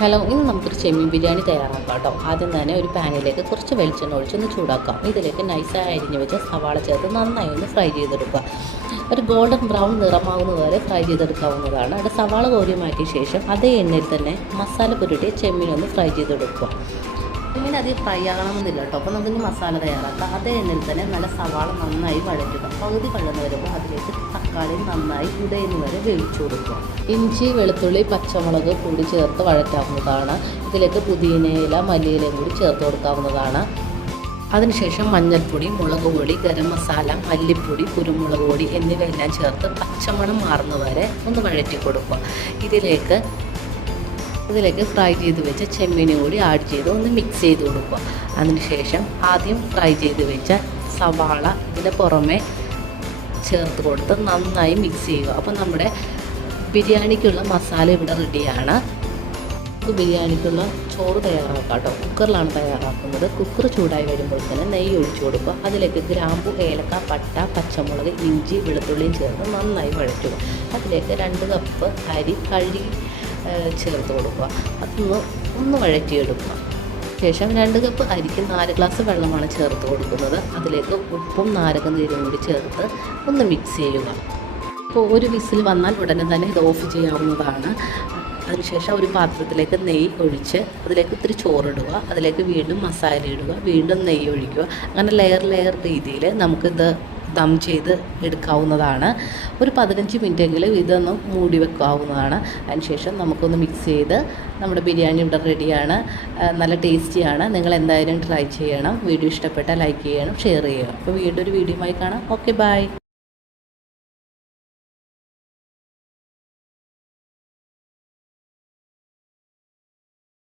Hello, ഇന്ന് നമുക്കൊരു ചെമ്മീൻ ബിരിയാണി തയ്യാറാക്കാം കേട്ടോ. ആദ്യം തന്നെ ഒരു പാനിലേക്ക് കുറച്ച് വെളിച്ചെണ്ണ ഒഴിച്ചൊന്ന് ചൂടാക്കാം. ഇതിലേക്ക് നൈസായി അരിഞ്ഞ് വെച്ച സവാള ചേർത്ത് നന്നായി ഒന്ന് ഫ്രൈ ചെയ്തെടുക്കുക. ഒരു ഗോൾഡൻ ബ്രൗൺ നിറമാകുന്നത് വരെ ഫ്രൈ ചെയ്തെടുക്കാവുന്നതാണ്. അത് സവാള കോരി മാറ്റിയ ശേഷം അതേ എണ്ണയിൽ തന്നെ മസാല പുരട്ടിയ ചെമ്മീനൊന്ന് ഫ്രൈ ചെയ്തെടുക്കുക. ചെമ്മീൻ അധികം ഫ്രൈ ആകണമെന്നില്ല കേട്ടോ. അപ്പോൾ നമുക്കിനി മസാല തയ്യാറാക്കാം. അതേ എണ്ണയിൽ തന്നെ നല്ല സവാള നന്നായി വഴറ്റുക. പകുതി വഴന്ന് വരുമ്പോൾ അതിലേക്ക് തക്കാളി നന്നായി ഉടയുന്ന വരെ വേവിച്ചു കൊടുക്കുക. ഇഞ്ചി, വെളുത്തുള്ളി, പച്ചമുളക് കൂടി ചേർത്ത് വഴറ്റാവുന്നതാണ്. ഇതിലേക്ക് പുതിനയില, മല്ലിയിലയും കൂടി ചേർത്ത് കൊടുക്കാവുന്നതാണ്. അതിനുശേഷം മഞ്ഞൾപ്പൊടി, മുളക് പൊടി, ഗരം മസാല, മല്ലിപ്പൊടി, കുരുമുളക് പൊടി എന്നിവയെല്ലാം ചേർത്ത് പച്ചമണം മാറുന്നവരെ ഒന്ന് വഴറ്റി കൊടുക്കുക. ഇതിലേക്ക് ഫ്രൈ ചെയ്ത് വെച്ച ചെമ്മീനും കൂടി ആഡ് ചെയ്ത് ഒന്ന് മിക്സ് ചെയ്ത് കൊടുക്കുക. അതിനുശേഷം ആദ്യം ഫ്രൈ ചെയ്ത് വെച്ച സവാള ഇതിന് പുറമെ ചേർത്ത് കൊടുത്ത് നന്നായി മിക്സ് ചെയ്യുക. അപ്പോൾ നമ്മുടെ ബിരിയാണിക്കുള്ള മസാല ഇവിടെ റെഡിയാണ്. ബിരിയാണിക്കുള്ള ചോറ് തയ്യാറാക്കാം കേട്ടോ. കുക്കറിലാണ് തയ്യാറാക്കുന്നത്. കുക്കർ ചൂടായി വരുമ്പോൾ തന്നെ നെയ്യ് ഒഴിച്ചു കൊടുക്കുക. അതിലേക്ക് ഗ്രാമ്പു, ഏലക്ക, പട്ട, പച്ചമുളക്, ഇഞ്ചി, വെളുത്തുള്ളിയും ചേർത്ത് നന്നായി വഴറ്റുക. അതിലേക്ക് 2 കപ്പ് അരി കഴുകി ചേർത്ത് കൊടുക്കുക. ഒന്ന് വഴറ്റിയെടുക്കുക. ശേഷം 2 കപ്പ് അരിക്ക് 4 ഗ്ലാസ് വെള്ളമാണ് ചേർത്ത് കൊടുക്കുന്നത്. അതിലേക്ക് ഉപ്പും നാരങ്ങ നീരും കൂടി ചേർത്ത് ഒന്ന് മിക്സ് ചെയ്യുക. അപ്പോൾ ഒരു വിസിൽ വന്നാൽ ഉടനെ തന്നെ ഇത് ഓഫ് ചെയ്യാവുന്നതാണ്. അതിനുശേഷം ഒരു പാത്രത്തിലേക്ക് നെയ്യ് ഒഴിച്ച് അതിലേക്ക് ഇത്തിരി ചോറിടുക. അതിലേക്ക് വീണ്ടും മസാല ഇടുക, വീണ്ടും നെയ്യ് ഒഴിക്കുക. അങ്ങനെ ലെയർ രീതിയിൽ നമുക്കിത് ദം ചെയ്ത് എടുക്കാവുന്നതാണ്. ഒരു 15 മിനിറ്റെങ്കിലും ഇതൊന്ന് മൂടി വെക്കാവുന്നതാണ്. അതിനുശേഷം നമുക്കൊന്ന് മിക്സ് ചെയ്ത് നമ്മുടെ ബിരിയാണി ഇവിടെ റെഡിയാണ്. നല്ല ടേസ്റ്റിയാണ്. നിങ്ങൾ എന്തായാലും ട്രൈ ചെയ്യണം. വീഡിയോ ഇഷ്ടപ്പെട്ടാൽ ലൈക്ക് ചെയ്യണം, ഷെയർ ചെയ്യണം. അപ്പോൾ വീണ്ടും ഒരു വീഡിയോയുമായി കാണാം. Okay, by.